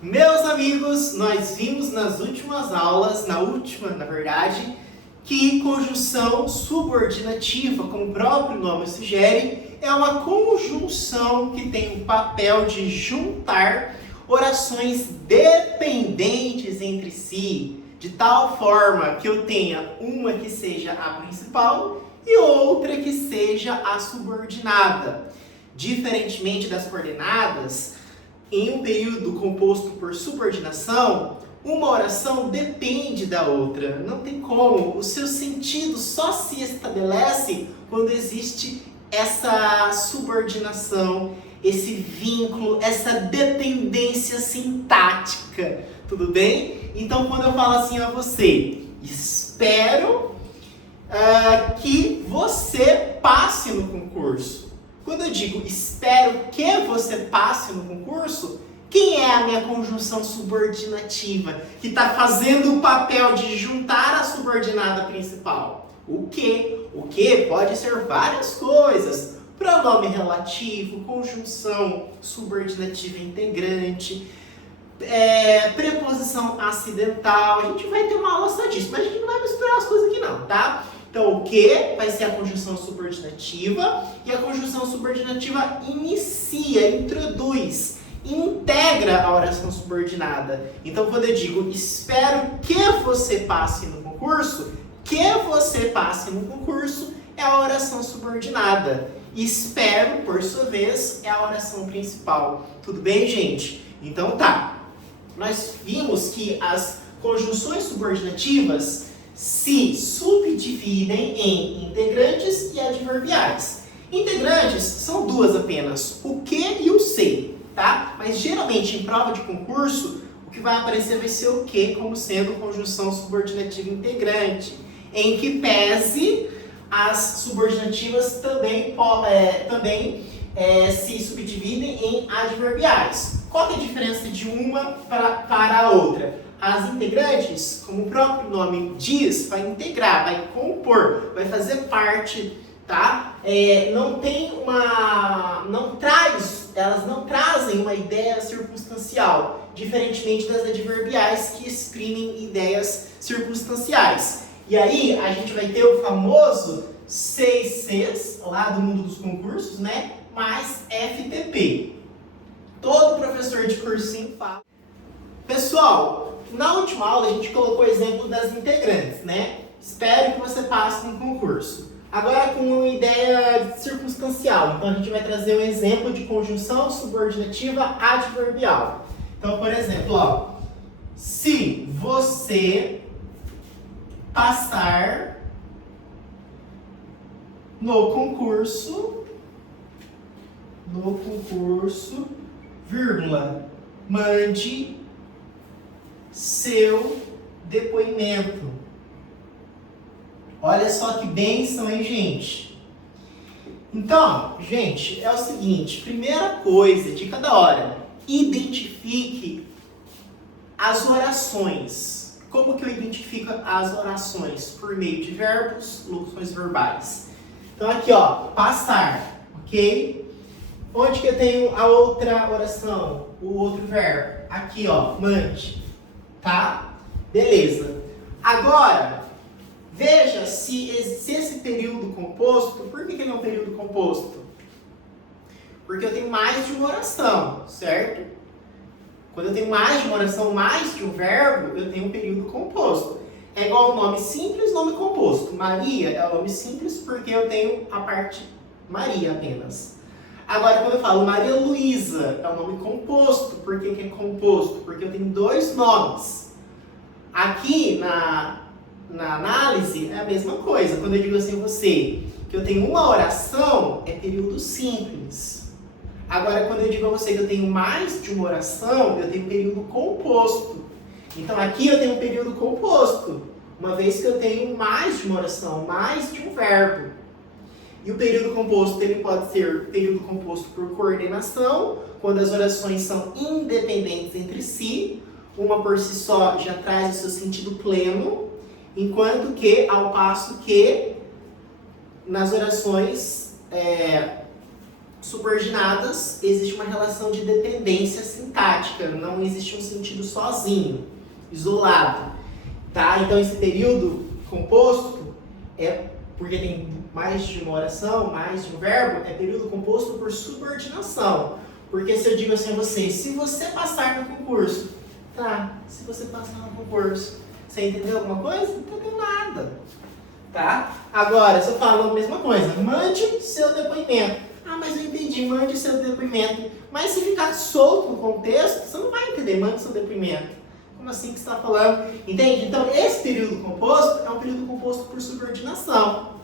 Meus amigos, nós vimos nas últimas aulas, na última, na verdade, que conjunção subordinativa, como o próprio nome sugere, é uma conjunção que tem o papel de juntar orações dependentes entre si, de tal forma que eu tenha uma que seja a principal e outra que seja a subordinada. Diferentemente das coordenadas, em um período composto por subordinação, uma oração depende da outra. Não tem como. O seu sentido só se estabelece quando existe essa subordinação, esse vínculo, essa dependência sintática. Tudo bem? Então, quando eu falo assim a você, espero que você passe no concurso. Quando eu digo espero que você passe no concurso, quem é a minha conjunção subordinativa que está fazendo o papel de juntar a subordinada principal? O que? O que pode ser várias coisas. Pronome relativo, conjunção subordinativa integrante, preposição acidental. A gente vai ter uma aula só disso, mas a gente não vai misturar as coisas aqui não, tá? Então, o que vai ser a conjunção subordinativa, e a conjunção subordinativa inicia, introduz, integra a oração subordinada. Então, quando eu digo espero que você passe no concurso, que você passe no concurso é a oração subordinada. Espero, por sua vez, é a oração principal. Tudo bem, gente? Então tá. Nós vimos que as conjunções subordinativas se subdividem em integrantes e adverbiais. Integrantes são duas apenas, o que e o se, tá? Mas geralmente em prova de concurso, o que vai aparecer vai ser o que como sendo conjunção subordinativa integrante, em que pese as subordinativas também se subdividem em adverbiais. Qual é a diferença de uma para a outra? As integrantes, como o próprio nome diz, vai integrar, vai compor, vai fazer parte, tá? Elas não trazem uma ideia circunstancial, diferentemente das adverbiais que exprimem ideias circunstanciais. E aí a gente vai ter o famoso 6Cs, lá do mundo dos concursos, né? Mais FTP. Todo professor de cursinho fala. Pessoal, na última aula a gente colocou o exemplo das integrantes, né? Espero que você passe no concurso. Agora com uma ideia circunstancial. Então a gente vai trazer um exemplo de conjunção subordinativa adverbial. Então, por exemplo, ó, se você passar no concurso, vírgula, mande seu depoimento. Olha só que bênção, hein, gente? Então, gente, é o seguinte, primeira coisa, dica da hora, identifique as orações. Como que eu identifico as orações? Por meio de verbos, locuções verbais. Então aqui, ó, passar, ok? Onde que eu tenho a outra oração? O outro verbo? Aqui, ó, mande. Tá? Beleza. Agora, veja se esse período composto, por que ele é um período composto? Porque eu tenho mais de uma oração, certo? Quando eu tenho mais de uma oração, mais de um verbo, eu tenho um período composto. É igual ao nome simples, nome composto. Maria é o nome simples porque eu tenho a parte Maria apenas. Agora, quando eu falo Maria Luísa, é um nome composto. Por que é composto? Porque eu tenho dois nomes. Aqui, na análise, é a mesma coisa. Quando eu digo assim a você, que eu tenho uma oração, é período simples. Agora, quando eu digo a você que eu tenho mais de uma oração, eu tenho período composto. Então, aqui eu tenho um período composto, uma vez que eu tenho mais de uma oração, mais de um verbo. E o período composto, ele pode ser período composto por coordenação, quando as orações são independentes entre si, uma por si só já traz o seu sentido pleno, enquanto que, ao passo que, nas orações subordinadas, existe uma relação de dependência sintática, não existe um sentido sozinho, isolado, tá? Então esse período composto é porque tem mais de uma oração, mais de um verbo, é período composto por subordinação. Porque se eu digo assim a você, se você passar no concurso, tá, se você passar no concurso, você entendeu alguma coisa? Não entendeu nada, tá? Agora, se eu falo a mesma coisa, mande seu depoimento. Ah, mas eu entendi, mande seu depoimento. Mas se ficar solto no contexto, você não vai entender, mande seu depoimento. Como assim que você está falando? Entende? Então, esse período composto é um período composto por subordinação,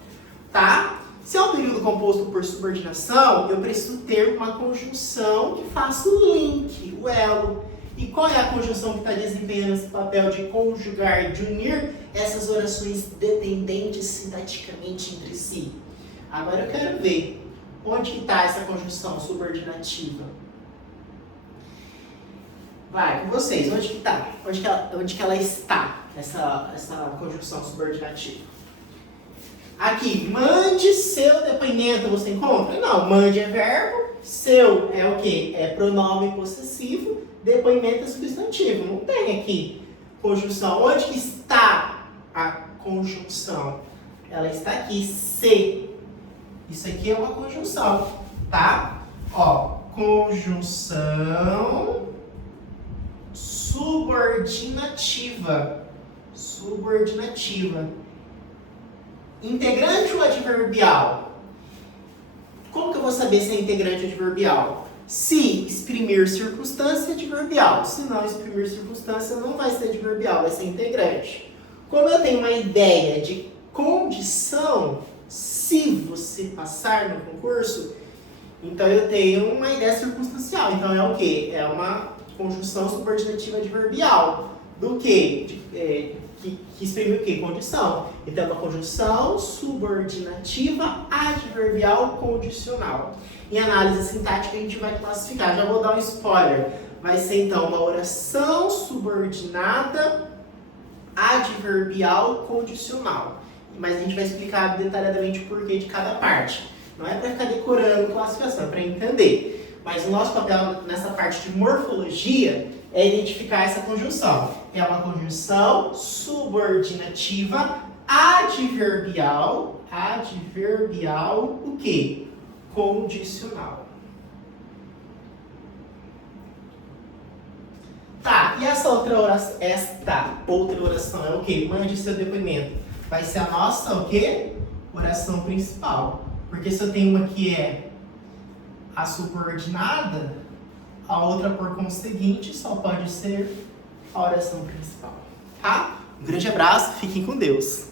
tá? Se é um período composto por subordinação, eu preciso ter uma conjunção que faça o link, o elo. E qual é a conjunção que está desempenhando esse papel de conjugar, de unir essas orações dependentes sintaticamente entre si? Agora eu quero ver onde que está essa conjunção subordinativa. Vai, com vocês, onde que está? Onde que ela está, essa conjunção subordinativa? Aqui, mande seu depoimento, você encontra? Não, mande é verbo, seu é o quê? É pronome possessivo, depoimento é substantivo. Não tem aqui conjunção. Onde que está a conjunção? Ela está aqui, se. Isso aqui é uma conjunção, tá? Ó, conjunção subordinativa. Subordinativa. Integrante ou adverbial? Como que eu vou saber se é integrante ou adverbial? Se exprimir circunstância, é adverbial. Se não exprimir circunstância, não vai ser adverbial, vai ser integrante. Como eu tenho uma ideia de condição, se você passar no concurso, então eu tenho uma ideia circunstancial. Então é o quê? É uma conjunção subordinativa adverbial. Do quê? Que exprime o quê? Condição. Então, é uma conjunção subordinativa adverbial condicional. Em análise sintática, a gente vai classificar. Já vou dar um spoiler. Vai ser, então, uma oração subordinada adverbial condicional. Mas a gente vai explicar detalhadamente o porquê de cada parte. Não é para ficar decorando classificação, é para entender. Mas o nosso papel nessa parte de morfologia é identificar essa conjunção. É uma conjunção subordinativa adverbial, o quê? Condicional. Tá, e esta outra oração é o quê? Mande seu depoimento. Vai ser a nossa, o quê? Oração principal. Porque se eu tenho uma que é a subordinada, a outra, por conseguinte, só pode ser a oração principal, tá? Um grande abraço, fiquem com Deus.